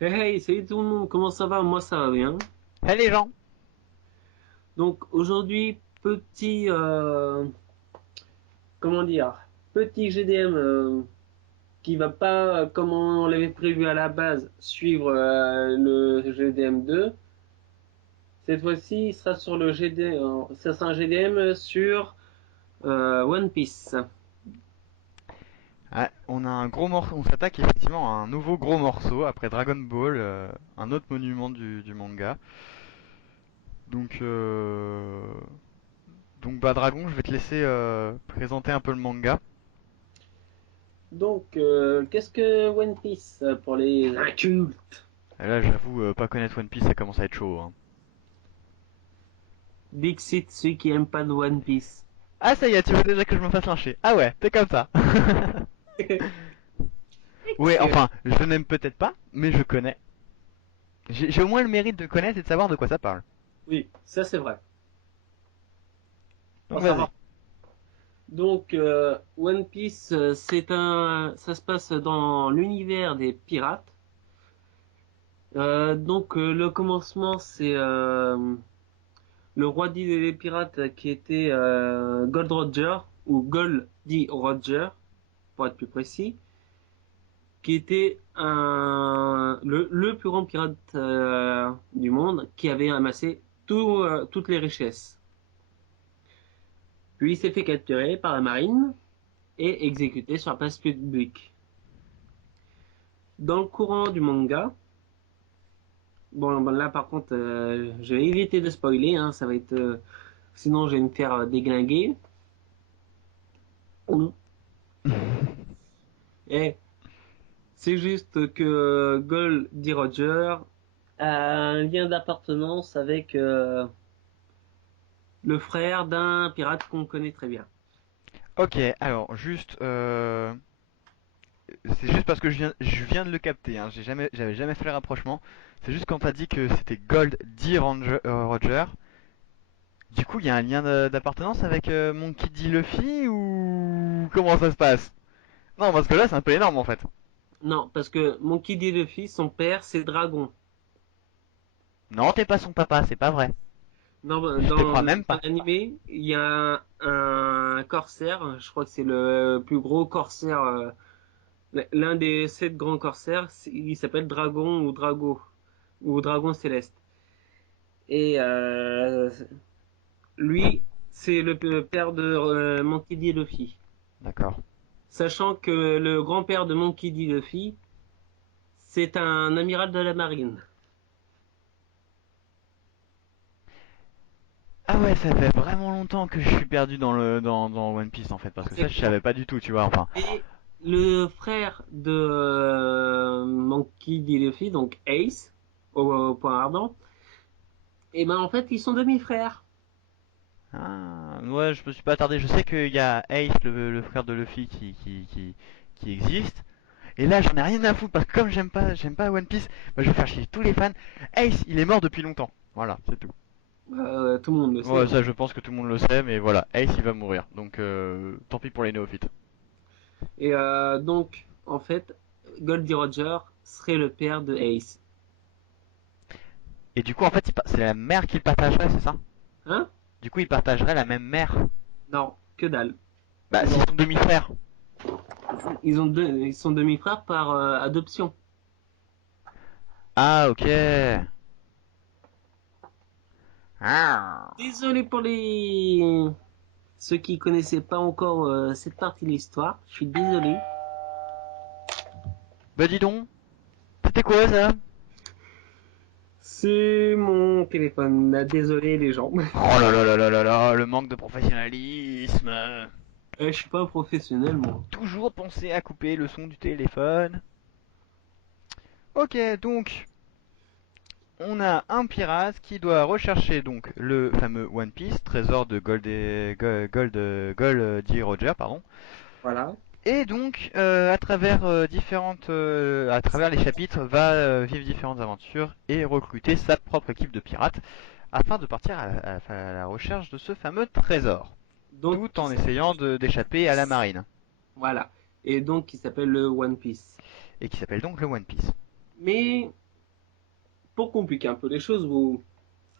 Hey hey, salut tout le monde, comment ça va? Moi ça va bien. Hey les gens! Donc aujourd'hui, comment dire, petit GDM qui va pas, comme on l'avait prévu à la base, suivre le GDM 2. Cette fois-ci, il sera sur le GDM, ça sera un GDM sur One Piece. Ah, on a un gros morceau, on s'attaque effectivement à un nouveau gros morceau après Dragon Ball, un autre monument du manga. Donc, bah Dragon, je vais te laisser présenter un peu le manga. Donc, qu'est-ce que One Piece pour les incultes? Et là, j'avoue, pas connaître One Piece, ça commence à être chaud, hein. Dixit, ceux qui aiment pas de One Piece. Ah ça y est, tu veux déjà que je me fasse lyncher. Ah ouais, t'es comme ça. Ouais, Excellent. enfin, je n'aime peut-être pas, mais je connais. J'ai au moins le mérite de connaître et de savoir de quoi ça parle. Oui, ça c'est vrai. Donc Faut vas-y. savoir. Donc, One Piece, ça se passe dans l'univers des pirates. Donc, le commencement, c'est le roi dit des pirates qui était Gold Roger, ou Goldie Roger, pour être plus précis, qui était le plus grand pirate du monde, qui avait amassé toutes les richesses. Puis il s'est fait capturer par la marine et exécuté sur la place publique. Dans le courant du manga, bon là par contre, je vais éviter de spoiler, hein, ça va être, sinon je vais me faire déglinguer. Et c'est juste que Goldie Roger a un lien d'appartenance avec le frère d'un pirate qu'on connaît très bien. Ok, alors juste, c'est juste parce que je viens de le capter, hein. J'avais jamais fait le rapprochement. C'est juste quand t'as dit que c'était Gold D. Roger. Du coup, il y a un lien d'appartenance avec Monkey D. Luffy ou comment ça se passe? Non, parce que là, c'est un peu énorme en fait. Non, parce que Monkey D. Luffy, son père, c'est Dragon. Non, t'es pas son papa, c'est pas vrai. Je te crois même Dans pas. l'animé, il y a un corsaire, je crois que c'est le plus gros corsaire, l'un des 7 grands corsaires, il s'appelle Dragon ou Drago, ou Dragon Céleste. Et lui, c'est le père de Monkey D. Luffy. D'accord. Sachant que le grand-père de Monkey D. Luffy, c'est un amiral de la marine. Ah ouais, ça fait vraiment longtemps que je suis perdu dans One Piece en fait, parce que ça, je Exactement. savais pas du tout, tu vois. Enfin, Et le frère de Monkey D. Luffy, donc Ace, au point ardent, et ben en fait, ils sont demi-frères. ah, ouais, je me suis pas attardé. Je sais qu'il y a Ace, le frère de Luffy, qui existe. Et là, j'en ai rien à foutre parce que comme j'aime pas One Piece, bah, je vais faire chier tous les fans. Ace, il est mort depuis longtemps. Voilà, c'est tout. Tout le monde le sait, Ouais, hein. ça, je pense que tout le monde le sait, mais voilà, Ace, il va mourir. Donc, tant pis pour les néophytes. Et donc, en fait, Goldie Roger serait le père de Ace. Et du coup, en fait, c'est la mère qu'il partagerait, c'est ça? Hein? Du coup, il partagerait la même mère. Non, que dalle. Bah, Ils s'ils ont, sont demi-frères. ils sont demi-frères par adoption. Ah, ok. Ah. Désolé pour les ceux qui connaissaient pas encore cette partie de l'histoire. Je suis désolé. Bah, dis donc, c'était quoi ça? C'est mon téléphone. Désolé les gens. Oh là là là là là là, le manque de professionnalisme. Je suis pas un professionnel moi. Toujours penser à couper le son du téléphone. Ok, donc on a un pirate qui doit rechercher donc le fameux One Piece, trésor de Gold D. Roger, pardon. Voilà. Et donc à travers à travers les chapitres, va vivre différentes aventures et recruter sa propre équipe de pirates afin de partir à la recherche de ce fameux trésor, Donc tout en essayant d'échapper à la marine, voilà. Et donc qui s'appelle le One Piece. et qui s'appelle donc le One Piece. Mais pour compliquer un peu les choses, ou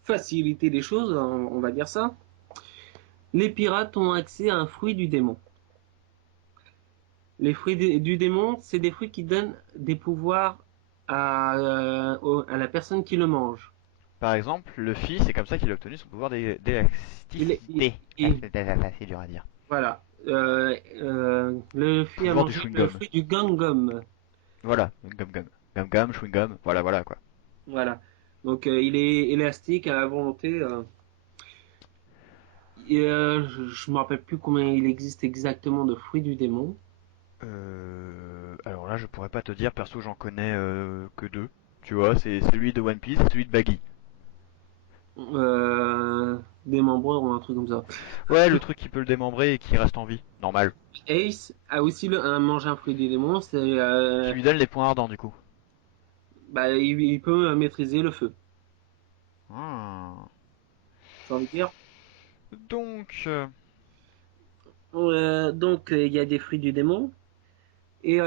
faciliter les choses, on va dire ça, les pirates ont accès à un fruit du démon. Les fruits du démon, c'est des fruits qui donnent des pouvoirs à la personne qui le mange. Par exemple, Luffy, c'est comme ça qu'il a obtenu son pouvoir Il est, il- d'élasticité. il- C'est dur à dire. voilà. Le fruit a Pouvoir du mangé le chewing-gum. fruit du gum-gum. Voilà, gum gum. Gum gum, chewing-gum, voilà, voilà quoi. Voilà. Donc il est élastique à la volonté. Je me rappelle plus combien il existe exactement de fruits du démon. Alors là, je pourrais pas te dire, perso, j'en connais que deux. Tu vois, c'est celui de One Piece et celui de Baggy. Démembreur ou un truc comme ça. Ouais, le truc qui peut le démembrer et qui reste en vie, normal. Ace a aussi mangé un fruit du démon. C'est Qui lui donne les points ardents du coup. bah, il peut maîtriser le feu. Ah. Ça veut dire. Donc, Donc il y a des fruits du démon. Et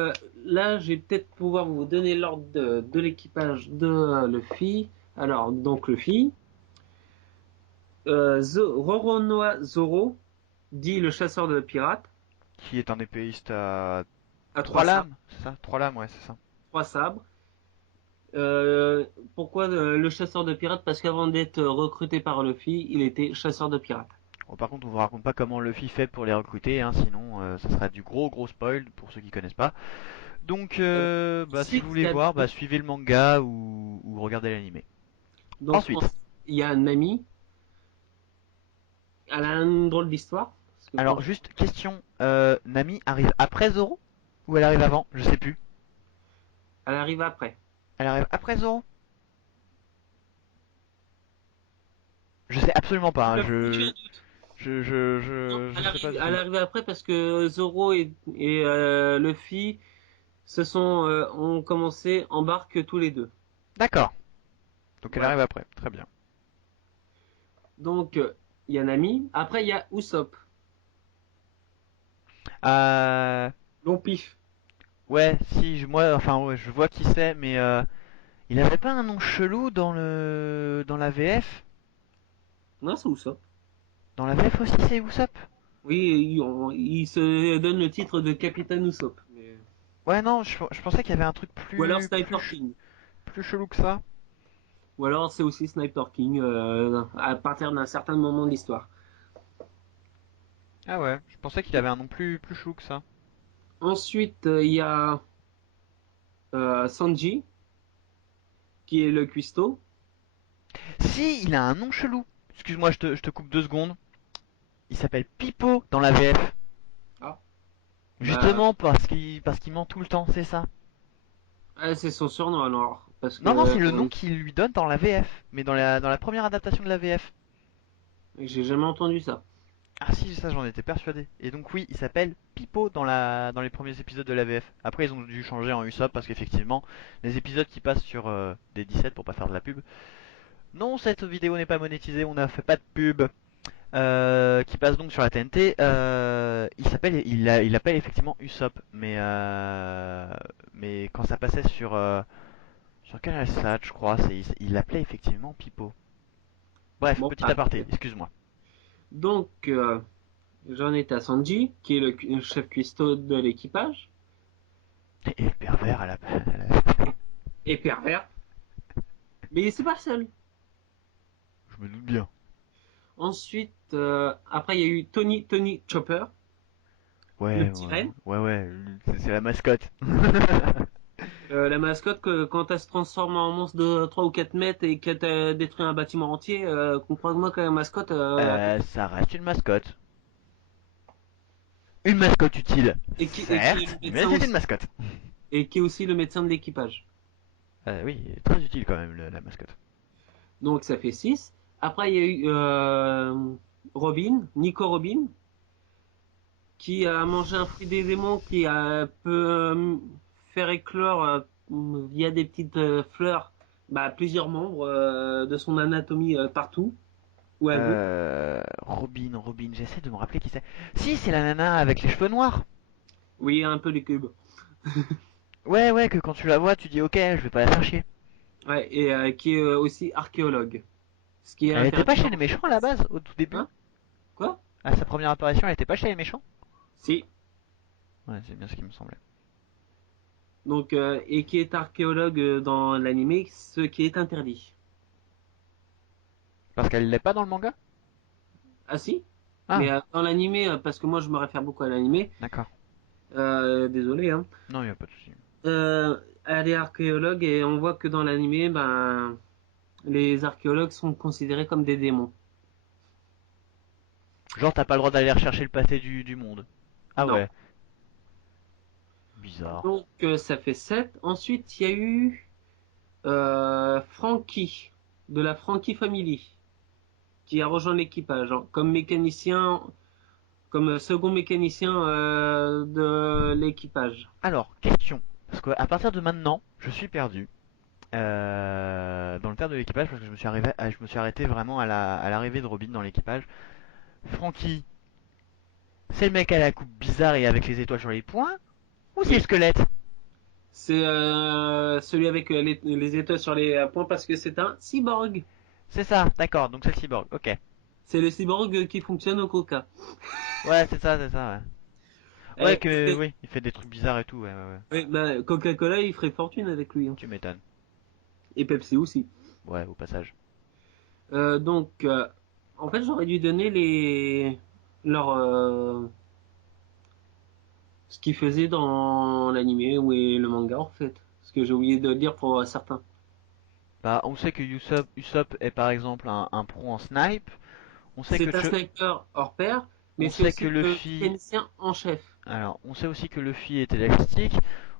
là, je vais peut-être pouvoir vous donner l'ordre de l'équipage de Luffy. Alors, donc Luffy, Roronoa Zoro, dit le chasseur de pirates, qui est un épéiste à à trois lames, c'est ça? Trois lames, ouais, c'est ça. trois sabres. Pourquoi le chasseur de pirates? Parce qu'avant d'être recruté par Luffy, il était chasseur de pirates. Bon, par contre, on vous raconte pas comment Luffy fait pour les recruter, hein, sinon ça sera du gros spoil pour ceux qui connaissent pas. Donc, Euh, bah, si Six vous voulez voir, Gabi. bah, suivez le manga ou regardez l'animé. Donc, Ensuite, il y a Nami. Elle a une drôle d'histoire. Parce que alors juste question, Nami arrive après Zoro ou elle arrive avant? Je sais plus. elle arrive après. Elle arrive après Zoro? Je sais absolument pas, hein, J'ai un doute. Non, je sais pas du elle tout. arrive après parce que Zoro et Luffy ont commencé, embarquent tous les deux. D'accord. Donc elle Voilà. arrive après, très bien. Donc, il y a Nami. Après, il y a Usopp. Euh, Long pif. ouais, si, moi, enfin, ouais, je vois qui c'est, mais il avait pas un nom chelou dans la VF? Non, c'est Usopp. Dans la VF aussi, c'est Usopp? Oui, il se donne le titre de Capitaine Usopp. Ouais, non, je pensais qu'il y avait un truc Ou alors Sniper King. plus chelou que ça. Ou alors c'est aussi Sniper King à partir d'un certain moment de l'histoire. Ah ouais, je pensais qu'il avait un nom plus chelou que ça. Ensuite, il y a Sanji, qui est le cuistot. Si, il a un nom chelou. Excuse-moi, je te coupe 2 secondes. Il s'appelle Pipo dans la VF. Ah. Bah, Justement parce qu'il ment tout le temps, c'est ça. c'est son surnom alors. Parce que Non, non, c'est le nom qu'il lui donne dans la VF, mais dans la première adaptation de la VF. j'ai jamais entendu ça. Ah si, ça j'en étais persuadé. Et donc oui, il s'appelle Pipo dans les premiers épisodes de la VF. Après ils ont dû changer en Usopp parce qu'effectivement, les épisodes qui passent sur des 17 pour pas faire de la pub. Non, cette vidéo n'est pas monétisée, on n'a fait pas de pub. Qui passe donc sur la TNT. Il appelle effectivement Usopp, mais quand ça passait sur Canal Sat, je crois, il l'appelait effectivement Pipo. Bref, Bon, petit aparté, excuse-moi. donc j'en étais à Sanji, qui est le chef cuistot de l'équipage, Et le pervers et pervers. Mais c'est pas le seul. je me doute bien. Ensuite, après il y a eu Tony Chopper, le Ouais, petit renne. c'est la mascotte. La mascotte, quand elle se transforme en monstre de 3 ou 4 mètres et qu'elle détruit un bâtiment entier, comprends-moi que la mascotte, Ça reste une mascotte. Une mascotte utile, et qui est certes, le mais médecin c'est une aussi. mascotte. Et qui est aussi le médecin de l'équipage. Oui, très utile quand même la mascotte. Donc ça fait 6. Après, il y a eu Robin, Nico Robin, qui a mangé un fruit des démons qui peut faire éclore via des petites fleurs plusieurs membres de son anatomie partout où elle veut. Robin, j'essaie de me rappeler qui c'est. Si, c'est la nana avec les cheveux noirs. Oui, un peu les cubes. Ouais, que quand tu la vois, tu dis ok, je vais pas la faire chier. Ouais, et qui est aussi archéologue. Ce qui est Elle était pas chez intéressant. les méchants à la base, au tout début? Hein? Quoi? À sa première apparition, elle était pas chez les méchants? Si. Ouais, c'est bien ce qui me semblait. Donc, et qui est archéologue dans l'animé, ce qui est interdit. Parce qu'elle l'est pas dans le manga? Ah si? Mais Ah, dans l'animé, parce que moi je me réfère beaucoup à l'animé, d'accord. désolé, hein. Non, il y a pas de souci. Elle est archéologue et on voit que dans l'animé, ben, les archéologues sont considérés comme des démons. Genre, t'as pas le droit d'aller rechercher le passé du monde. Ah Non. ouais, bizarre. Donc ça fait 7. Ensuite, il y a eu Frankie, de la Frankie Family, qui a rejoint l'équipage hein, comme mécanicien, comme second mécanicien de l'équipage. Alors, question. Parce qu'à partir de maintenant, je suis perdu. Dans le terme de l'équipage, parce que je me suis arrêté vraiment à l'arrivée de Robin dans l'équipage. Frankie, c'est le mec à la coupe bizarre et avec les étoiles sur les poings? Ou c'est le Oui. squelette? C'est celui avec les étoiles sur les points parce que c'est un cyborg. C'est ça, d'accord, donc c'est le cyborg, ok. C'est le cyborg qui fonctionne au coca. Ouais, c'est ça, ouais. Ouais, Et, oui, il fait des trucs bizarres et tout, ouais, ouais, ouais. ouais, bah, Coca-Cola, il ferait fortune avec lui. Hein. Tu m'étonnes. Et Pepsi aussi. Ouais, au passage. Donc, en fait, j'aurais dû donner leur, ce qu'ils faisaient dans l'animé ou le manga, en fait. Ce que j'ai oublié de dire pour certains. Bah, on sait que Usopp est par exemple un pro en snipe. On sait que C'est un sniper hors pair, mais on c'est sait aussi que le Luffy, mécanicien en chef. alors, on sait aussi que Luffy est élastique.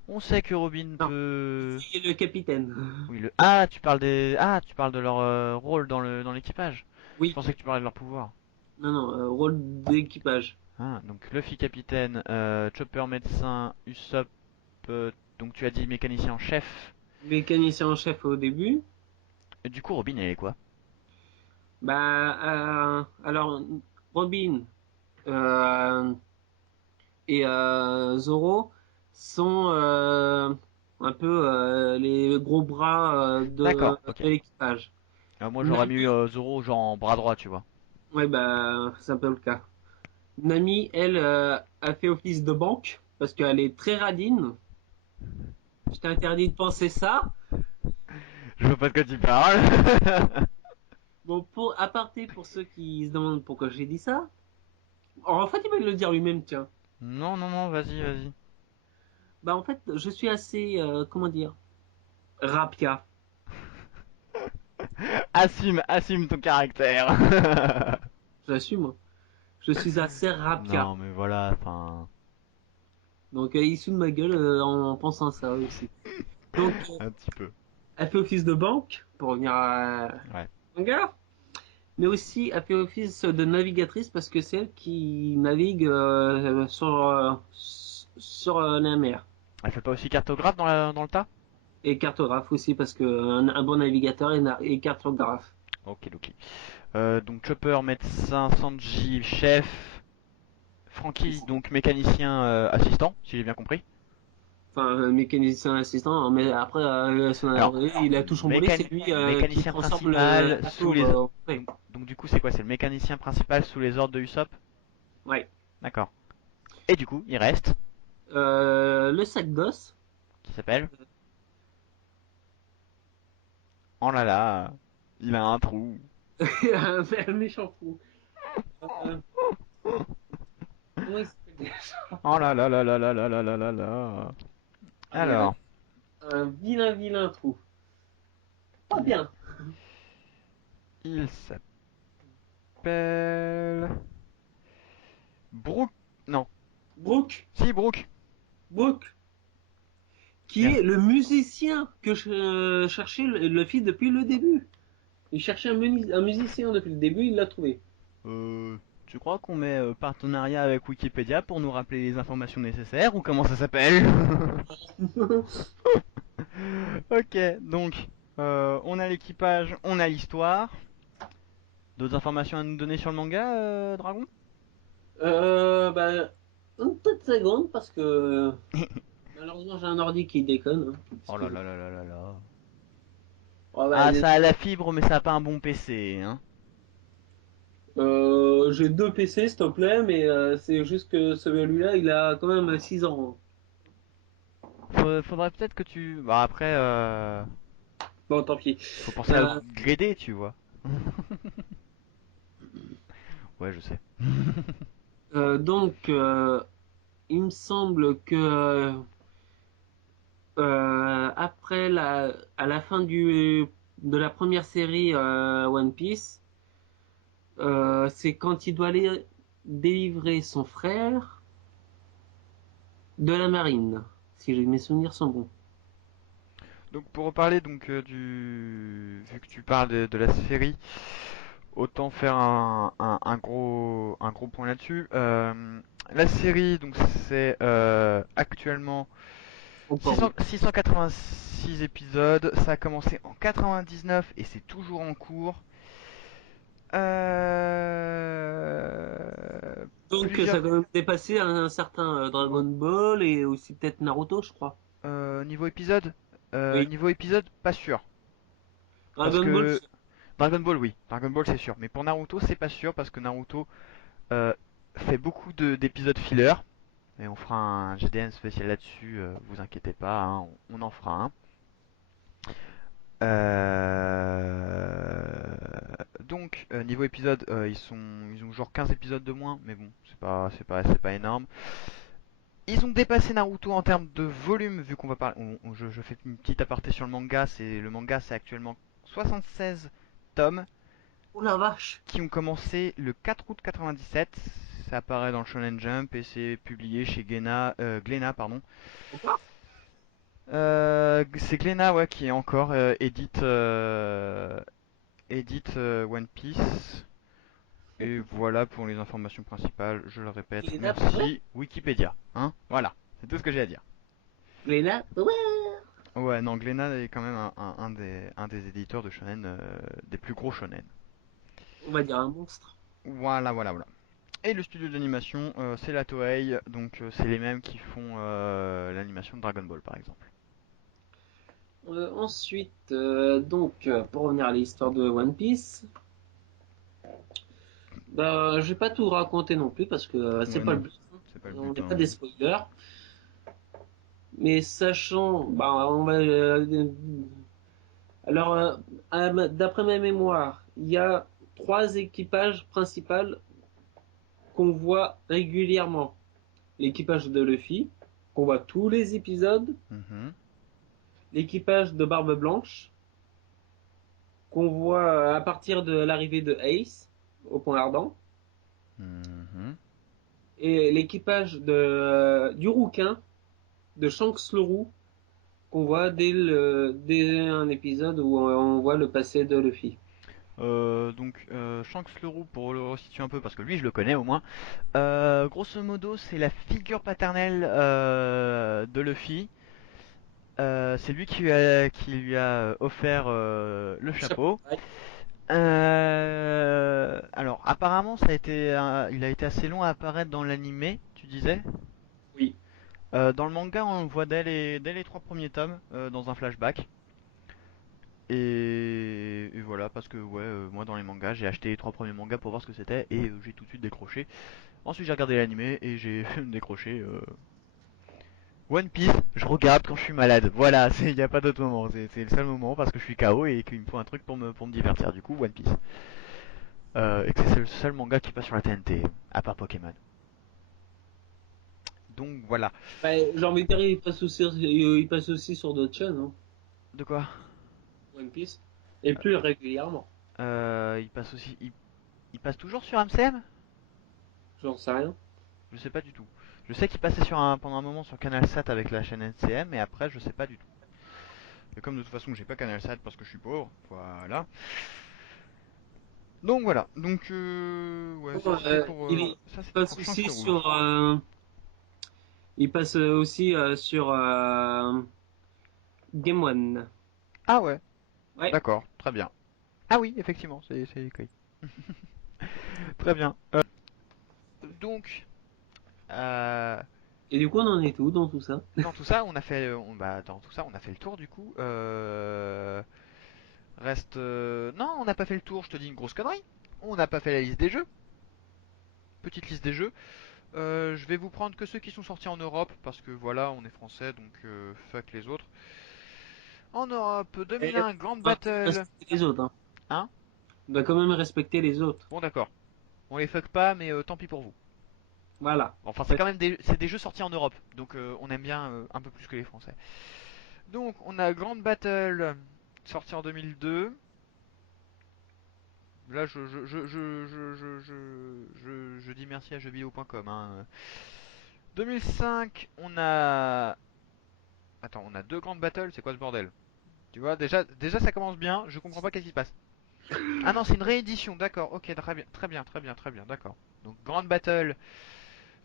On sait que Robin Non, peut. c'est le capitaine. Oui, tu parles de leur rôle dans l'équipage. Je Oui, pensais que tu parlais de leur pouvoir. non, non, rôle d'équipage. Ah, donc Luffy capitaine, Chopper médecin, Usopp, donc tu as dit mécanicien en chef. Mécanicien en chef au début. Et du coup, Robin, elle est quoi? Bah, alors, Robin euh, et Zoro sont un peu les gros bras D'accord, ok. de l'équipage. Moi, j'aurais mis Nami, Zoro genre en bras droit, tu vois. ouais, bah, c'est un peu le cas. Nami, elle, a fait office de banque parce qu'elle est très radine. Je t'ai interdit de penser ça. Je vois pas de quoi tu parles. Bon, pour aparté, pour ceux qui se demandent pourquoi j'ai dit ça, en fait, il va le dire lui-même, tiens. Non, non, non, vas-y, vas-y. Bah, en fait, je suis assez, comment dire, rapia. Assume, assume ton caractère. J'assume, hein. Je suis assez rapia. Non, mais voilà, enfin, Donc, il se fout de ma gueule en pensant à ça aussi. Donc, un petit peu. elle fait office de banque, pour revenir à Ouais. manga, mais aussi elle fait office de navigatrice parce que c'est elle qui navigue sur la mer. Elle fait pas aussi cartographe dans le tas? Et cartographe aussi parce que un bon navigateur est cartographe. Ok, ok. Donc Chopper, médecin, Sanji, chef, Franky, donc mécanicien assistant, si j'ai bien compris. Enfin, mécanicien assistant, mais après, Alors, il a tout chamboulé, c'est lui qui mécanicien transforme principal le sous bateau. les... Ouais. Donc du coup, c'est quoi? C'est le mécanicien principal sous les ordres de Usopp? Ouais. D'accord. Et du coup, il reste, Le sac d'os. qui s'appelle... Oh là là, il a un trou. Un méchant fou. Euh, comment il s'appelle déjà? Oh là là là là là là là là là là. Il y a Alors, un vilain, vilain trou. Pas il, bien. il s'appelle... Brooke... Non. Brooke. Si, Brooke. Brooke. Qui Merci. est le musicien que je cherchais le fils depuis le début. Il cherchait un musicien depuis le début, il l'a trouvé. Tu crois qu'on met partenariat avec Wikipédia pour nous rappeler les informations nécessaires ou comment ça s'appelle? Ok, donc on a l'équipage, on a l'histoire. D'autres informations à nous donner sur le manga, Dragon? Bah, une petite seconde parce que malheureusement j'ai un ordi qui déconne. Hein. Oh là Excusez. là là là là là. Ouais, bah, Ah, ça a la fibre, mais ça a pas un bon PC, hein. j'ai deux PC, s'il te plaît, mais c'est juste que celui-là, il a quand même 6 ans. Faudrait peut-être que tu. Bah après, Bon, tant pis. faut penser à Euh, upgrader, tu vois. Ouais, je sais. donc, il me semble que après à la fin de la première série One Piece, c'est quand il doit aller délivrer son frère de la marine, si mes souvenirs sont bons. Donc pour reparler donc du vu que tu parles de la série, autant faire un gros point là-dessus. La série donc c'est actuellement Encore oui. 686 épisodes. Ça a commencé en 99 et c'est toujours en cours. Donc ça a Plusieurs quand même dépassé un certain Dragon Ball et aussi peut-être Naruto, je crois. niveau épisode. Oui. Niveau épisode, pas sûr. Parce Dragon Ball, que Dragon Ball, oui. Dragon Ball, c'est sûr. Mais pour Naruto, c'est pas sûr parce que Naruto euh, fait beaucoup d'épisodes filler. Et on fera un GDN spécial là-dessus, vous inquiétez pas, hein, on en fera un. Donc, niveau épisode, ils ont genre 15 épisodes de moins, mais bon, c'est pas énorme. Ils ont dépassé Naruto en termes de volume, vu qu'on va parler. Je fais une petite aparté sur le manga. Le manga, c'est actuellement 76 tomes oh la vache. qui ont commencé le 4 août 97. Ça apparaît dans le Shonen Jump et c'est publié chez Glénat, pardon. Encore. C'est Glénat, ouais, qui est encore édite One Piece. Et voilà pour les informations principales. Je le répète. Glénat Power. Merci Wikipédia. Hein, voilà, c'est tout ce que j'ai à dire. Glénat Power. Ouais, non, Glénat est quand même un des éditeurs de shonen, des plus gros shonen. On va dire un monstre. Voilà. Et le studio d'animation, c'est la Toei, donc c'est les mêmes qui font l'animation de Dragon Ball par exemple. Ensuite, pour revenir à l'histoire de One Piece, bah, je vais pas tout raconter non plus parce que c'est Ouais, pas le non, but, hein. c'est pas le On but, n'est hein, pas des spoilers. Mais sachant, bah, alors, d'après ma mémoire, il y a trois équipages principaux qu'on voit régulièrement. L'équipage de Luffy, qu'on voit tous les épisodes. Mhm, L'équipage de Barbe Blanche, qu'on voit à partir de l'arrivée de Ace au Point Ardent. mhm. Et l'équipage du Rouquin, de Shanks le Roux, qu'on voit dès un épisode où on voit le passé de Luffy. Shanks le Roux, pour le resituer un peu, parce que lui je le connais au moins, grosso modo c'est la figure paternelle de Luffy. C'est lui qui lui a offert le Chapeau chapeau. de paille. Alors, apparemment, il a été assez long à apparaître dans l'animé, tu disais. Oui. Dans le manga, on le voit dès les trois premiers tomes, dans un flashback. Et voilà, parce que ouais, moi dans les mangas, j'ai acheté les trois premiers mangas pour voir ce que c'était et j'ai tout de suite décroché. Ensuite, j'ai regardé l'animé et j'ai décroché. One Piece, je regarde quand je suis malade. Voilà, il n'y a pas d'autre moment. C'est le seul moment parce que je suis KO et qu'il me faut un truc pour me divertir. Du coup, One Piece. Et que c'est le seul manga qui passe sur la TNT, à part Pokémon. Donc voilà. Bah, j'ai envie de dire, il passe aussi sur d'autres chaînes, hein, De quoi? One Piece. Et plus régulièrement. Il passe aussi. Il passe toujours sur MCM? J'en sais rien. Je sais pas du tout. Je sais qu'il passait pendant un moment sur Canal 7 avec la chaîne MCM, et après, je sais pas du tout. Et comme de toute façon, j'ai pas Canal 7 parce que je suis pauvre, voilà. Donc voilà. Donc, ouais, Bon, ça il c'était passe pour Shanks aussi le Rouge. sur Game One. Ah ouais, Ouais. d'accord, très bien. Ah oui, effectivement, c'est écrit. Très bien. Donc, euh, Et du coup, on en est où dans tout ça? dans tout ça, on a fait, dans tout ça, on a fait le tour du coup. Reste. Non, on n'a pas fait le tour, je te dis une grosse connerie. On n'a pas fait la liste des jeux. Petite liste des jeux. Je vais vous prendre que ceux qui sont sortis en Europe, parce que voilà, on est français, donc fuck les autres. En Europe, Et 2001, Grand on doit Battle. respecter les autres, hein. Hein? On doit quand même respecter les autres. Bon, d'accord. On les fuck pas, mais tant pis pour vous. Voilà. Enfin, c'est Ouais. quand même c'est des jeux sortis en Europe, donc on aime bien un peu plus que les Français. Donc, on a Grand Battle, sorti en 2002. Là, je dis merci à jeuxvideo.com. Hein. 2005, on a. Attends, on a deux grandes battles, c'est quoi ce bordel? Tu vois, déjà ça commence bien, je comprends pas qu'est-ce qui se passe. Ah non, c'est une réédition, d'accord, ok, très bien, très bien, très bien, très bien, d'accord. Donc, Grande Battle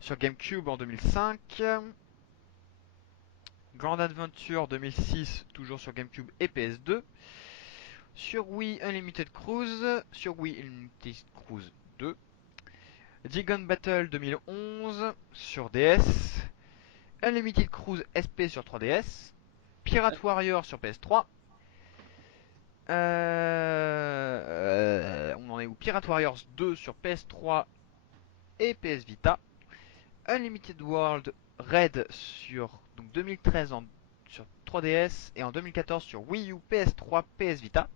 sur GameCube en 2005. Grand Adventure 2006, toujours sur GameCube et PS2. Sur Wii Unlimited Cruise, sur Wii Unlimited Cruise 2. Gigan Battle 2011 sur DS. Unlimited Cruise SP sur 3DS. Pirate Warrior sur PS3. On en est où? Pirate Warriors 2 sur PS3 et PS Vita. Unlimited World Red sur donc 2013 sur 3DS et en 2014 sur Wii U, PS3, PS Vita.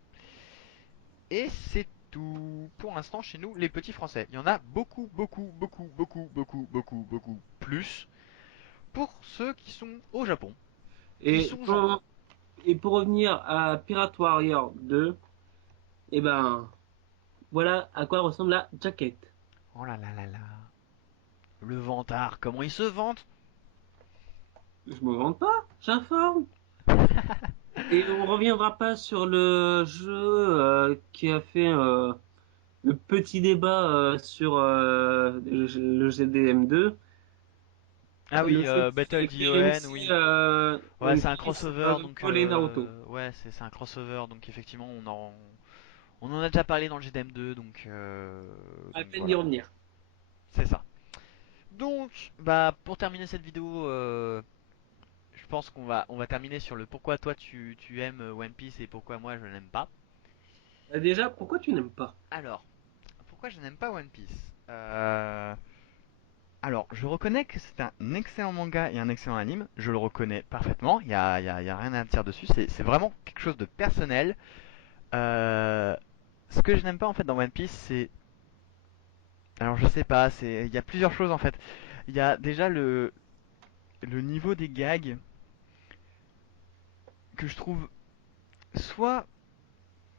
Et c'est tout pour l'instant chez nous, les petits français. Il y en a beaucoup, beaucoup, beaucoup, beaucoup, beaucoup, beaucoup, beaucoup plus pour ceux qui sont au Japon. Ils Et sont gentils. pour, et pour revenir à Pirate Warrior 2, eh ben, voilà à quoi ressemble la jaquette. Oh là là là là. Le vantard, comment il se vante? Je me vante pas, j'informe. Et on reviendra pas sur le jeu qui a fait le petit débat sur le GDM2. Ah Le oui, fait Battle que DON, KMC oui. Ouais, One c'est un Piece, crossover, Dragon donc Ball et Naruto. ouais, c'est un crossover, donc effectivement, on en a déjà parlé dans le GDM2, À donc peine d'y voilà, revenir. c'est ça. Donc, bah, pour terminer cette vidéo, je pense on va terminer sur le pourquoi toi tu aimes One Piece et pourquoi moi je n'aime pas. Déjà, pourquoi tu n'aimes pas? Alors, pourquoi je n'aime pas One Piece? Alors, je reconnais que c'est un excellent manga et un excellent anime. Je le reconnais parfaitement. Y a rien à dire dessus. C'est vraiment quelque chose de personnel. Euh, Ce que je n'aime pas en fait dans One Piece, c'est. Alors, je sais pas. Il y a plusieurs choses en fait. Il y a déjà le niveau des gags que je trouve soit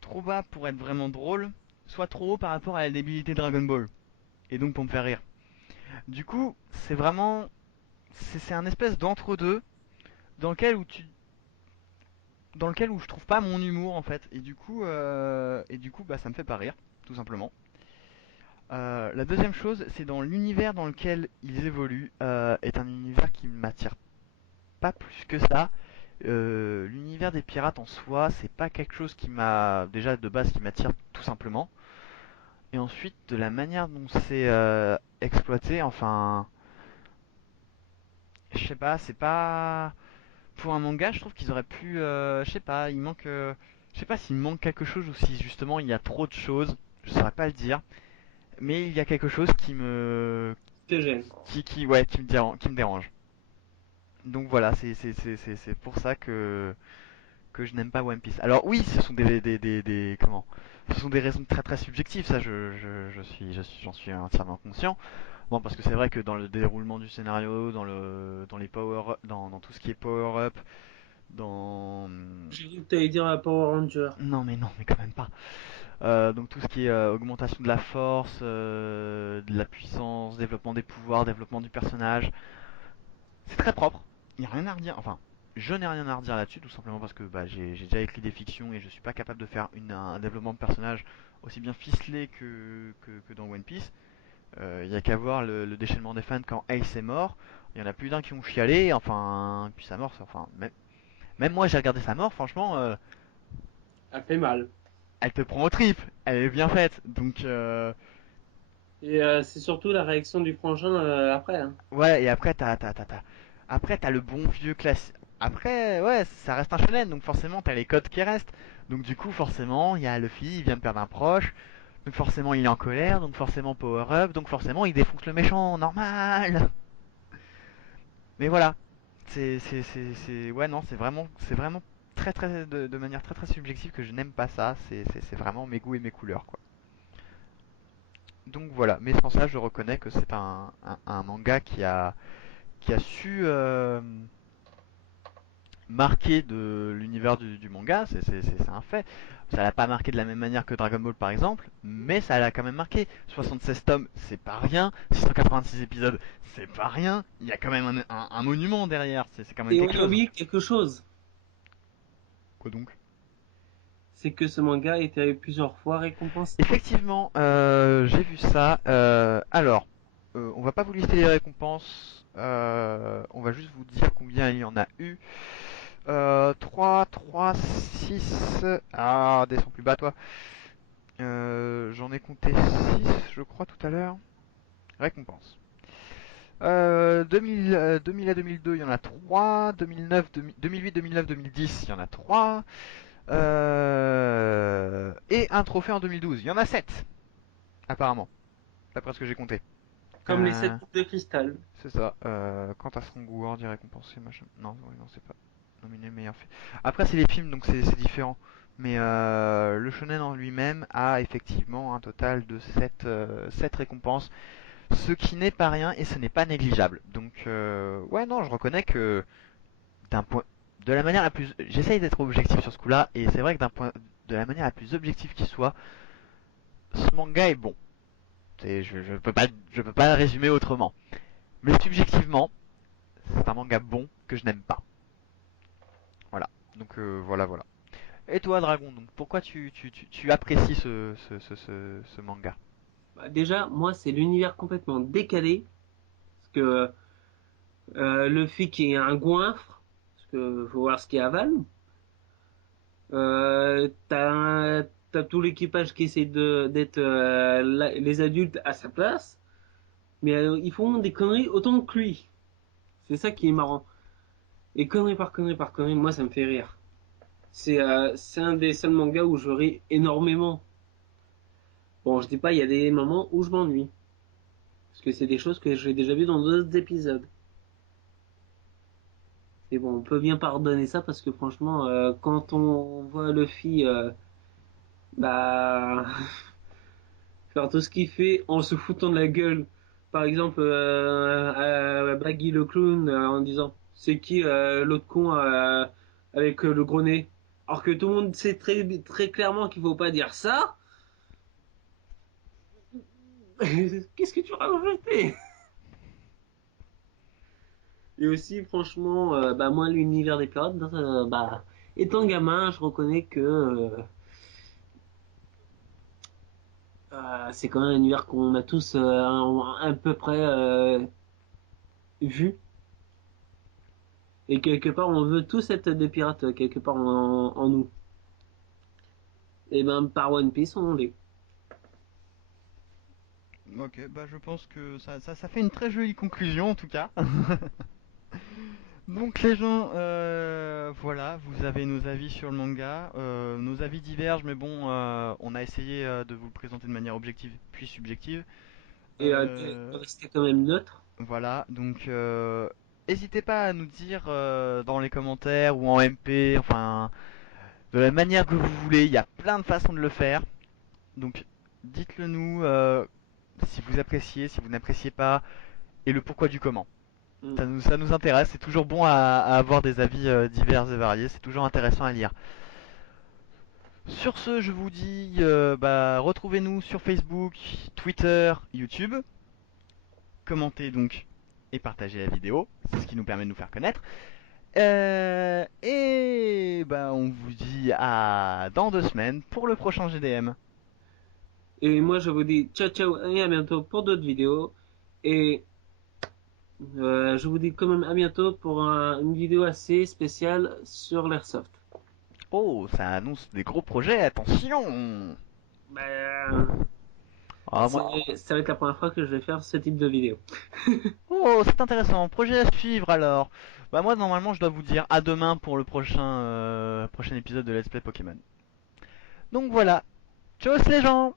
trop bas pour être vraiment drôle, soit trop haut par rapport à la débilité de Dragon Ball. Et donc pour me faire rire. Du coup, c'est vraiment. C'est un espèce d'entre-deux dans lequel où tu dans lequel où je trouve pas mon humour en fait et du coup bah ça me fait pas rire tout simplement. La deuxième chose c'est dans l'univers dans lequel ils évoluent est un univers qui ne m'attire pas plus que ça. L'univers des pirates en soi c'est pas quelque chose qui m'a déjà de base qui m'attire tout simplement et ensuite de la manière dont c'est exploité enfin je sais pas c'est pas pour un manga, je trouve qu'ils auraient pu, je sais pas, il manque, je sais pas s'il manque quelque chose ou si justement il y a trop de choses, je saurais pas le dire, mais il y a quelque chose Te gêne. ouais, qui me dérange. Donc voilà, c'est pour ça que je n'aime pas One Piece. Alors oui, ce sont comment, ce sont des raisons très très subjectives, ça j'en suis entièrement conscient. Bon, parce que c'est vrai que dans le déroulement du scénario, dans les dans tout ce qui est power up, dans J'ai cru que t'allais dire la Power Ranger. non mais non mais quand même pas. Donc tout ce qui est augmentation de la force, de la puissance, développement des pouvoirs, développement du personnage, c'est très propre. Il n'y a rien à redire. Enfin, je n'ai rien à redire là-dessus tout simplement parce que bah, j'ai déjà écrit des fictions et je suis pas capable de faire un développement de personnage aussi bien ficelé que dans One Piece. Il y a qu'à voir le déchaînement des fans quand Ace est mort. Il y en a plus d'un qui ont chialé. Enfin, puis sa mort, enfin même moi j'ai regardé sa mort. Franchement, Ça fait mal. elle te prend au trip, elle est bien faite. Donc, Et c'est surtout la réaction du frangin après, hein. ouais, et après, après, t'as le bon vieux classique. Après, ouais, ça reste un shonen, donc forcément, t'as les codes qui restent. Donc du coup, forcément, il y a Luffy, il vient de perdre un proche, donc forcément, il est en colère, donc forcément, power up, donc forcément, il défonce le méchant, normal. Mais voilà, ouais, non, c'est vraiment très, très, de manière très, très subjective que je n'aime pas ça. C'est vraiment mes goûts et mes couleurs, quoi. Donc voilà, mais sans ça, je reconnais que c'est un manga qui a su marquer de l'univers du manga, c'est un fait. Ça l'a pas marqué de la même manière que Dragon Ball par exemple, mais ça l'a quand même marqué. 76 tomes, c'est pas rien. 686 épisodes, c'est pas rien. Il y a quand même un monument derrière, c'est quand même Et quelque on a chose. oublié quelque chose, Quoi donc? c'est que ce manga a été plusieurs fois récompensé. Effectivement, j'ai vu ça. Alors, on va pas vous lister les récompenses. On va juste vous dire combien il y en a eu. 3, 3, 6. Ah, descends plus bas, toi. J'en ai compté 6, je crois, tout à l'heure. Récompense. 2000, 2000 à 2002, il y en a 3. 2009, 2008, 2009, 2010, il y en a 3. Et un trophée en 2012. Il y en a 7, apparemment. D'après ce que j'ai compté. Comme les Euh, 7 boules de cristal. c'est ça. Quant à Strong World, il est récompensé, machin. Non, ouais, non, c'est pas nominé meilleur film. Après, c'est les films, donc c'est différent. Mais le shonen en lui-même a effectivement un total de 7 récompenses, ce qui n'est pas rien et ce n'est pas négligeable. Donc, ouais, non, je reconnais que d'un point, de la manière la plus, j'essaye d'être objectif sur ce coup-là, et c'est vrai que de la manière la plus objective qui soit, ce manga est bon. Je peux pas le résumer autrement. Mais subjectivement, c'est un manga bon que je n'aime pas. Voilà. Donc voilà, voilà. Et toi, Dragon, donc pourquoi tu apprécies ce manga? Bah, déjà, moi, c'est l'univers complètement décalé. Parce que Luffy qui est un goinfre, parce que faut voir ce qu'il avale. T'as tout l'équipage qui essaie d'être les adultes à sa place, mais ils font des conneries autant que lui. C'est ça qui est marrant. Et conneries par conneries par conneries, moi ça me fait rire. C'est un des seuls mangas où je ris énormément. Bon, je dis pas, il y a des moments où je m'ennuie. Parce que c'est des choses que j'ai déjà vues dans d'autres épisodes. Et bon, on peut bien pardonner ça parce que franchement, quand on voit Luffy, bah, faire tout ce qu'il fait en se foutant de la gueule. Par exemple, à Baggy le clown en disant c'est qui l'autre con avec le gros nez. Alors que tout le monde sait très, très clairement qu'il faut pas dire ça. Qu'est-ce que tu as rajouté? Et aussi, franchement, bah, moi, l'univers des pirates, bah, étant gamin, je reconnais que c'est quand même un univers qu'on a tous à peu près vu. Et quelque part, on veut tous être des pirates, quelque part en nous. Et ben, par One Piece, on l'est. Ok, bah je pense que ça fait une très jolie conclusion en tout cas. Donc les gens, voilà, vous avez nos avis sur le manga. Nos avis divergent, mais bon, on a essayé de vous le présenter de manière objective puis subjective. Et de Euh, rester quand même neutre. voilà, donc n'hésitez pas à nous dire dans les commentaires ou en MP, enfin, de la manière que vous voulez. Il y a plein de façons de le faire. Donc dites-le nous si vous appréciez, si vous n'appréciez pas, et le pourquoi du comment. Mm. Ça nous intéresse, c'est toujours bon à avoir des avis divers et variés, c'est toujours intéressant à lire. Sur ce, je vous dis, bah, retrouvez-nous sur Facebook, Twitter, YouTube. Commentez donc et partagez la vidéo, c'est ce qui nous permet de nous faire connaître. Et bah, on vous dit à dans 2 semaines pour le prochain GDM. Et moi, je vous dis ciao ciao et à bientôt pour d'autres vidéos. Et je vous dis quand même à bientôt pour une vidéo assez spéciale sur l'Airsoft. Oh, ça annonce des gros projets, attention! Ben, Ah, moi... Ça va être la première fois que je vais faire ce type de vidéo. Oh, c'est intéressant. Projet à suivre alors. Bah moi normalement je dois vous dire à demain pour le prochain épisode de Let's Play Pokémon. Donc voilà. Tchuss les gens!